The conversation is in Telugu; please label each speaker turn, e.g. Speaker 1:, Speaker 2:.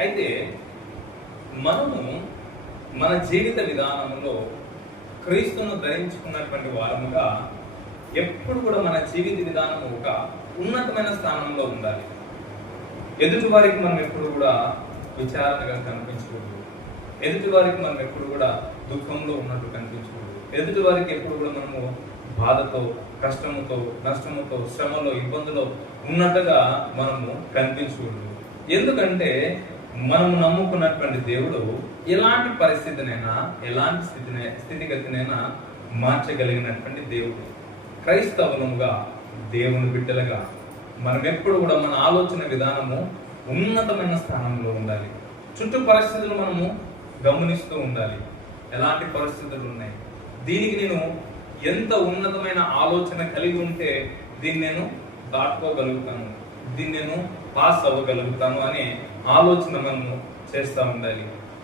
Speaker 1: అయితే మనము మన జీవిత విధానంలో క్రీస్తును ధరించుకున్నటువంటి వారముగా ఎప్పుడు కూడా మన జీవిత విధానం ఒక ఉన్నతమైన స్థానంలో ఉండాలి. ఎదుటి వారికి మనం ఎప్పుడు కూడా విచారణగా కనిపించకూడదు. ఎదుటి వారికి మనం ఎప్పుడు కూడా దుఃఖంలో ఉన్నట్టు కనిపించకూడదు. ఎదుటి వారికి ఎప్పుడు కూడా మనము బాధతో కష్టముతో నష్టముతో శ్రమలో ఇబ్బందులో ఉన్నట్టుగా మనము కనిపించకూడదు. ఎందుకంటే మనము నమ్ముకున్నటువంటి దేవుడు ఎలాంటి పరిస్థితినైనా ఎలాంటి స్థితిని స్థితిగతినైనా మార్చగలిగినటువంటి దేవుడు. క్రైస్తవులముగా దేవుని బిడ్డలుగా మనం ఎప్పుడు కూడా మన ఆలోచన విధానము ఉన్నతమైన స్థానంలో ఉండాలి. చుట్టూ పరిస్థితులు మనము గమనిస్తూ ఉండాలి. ఎలాంటి పరిస్థితులు ఉన్నాయి? దీనికి నేను ఎంత ఉన్నతమైన ఆలోచన కలిగి ఉంటే దీన్ని నేను దాటుకోగలుగుతాను? దీన్ని నేను పాస్ అవ్వగలుగుతాను అనే ఆలోచన మనము చేస్తూ ఉండాలి.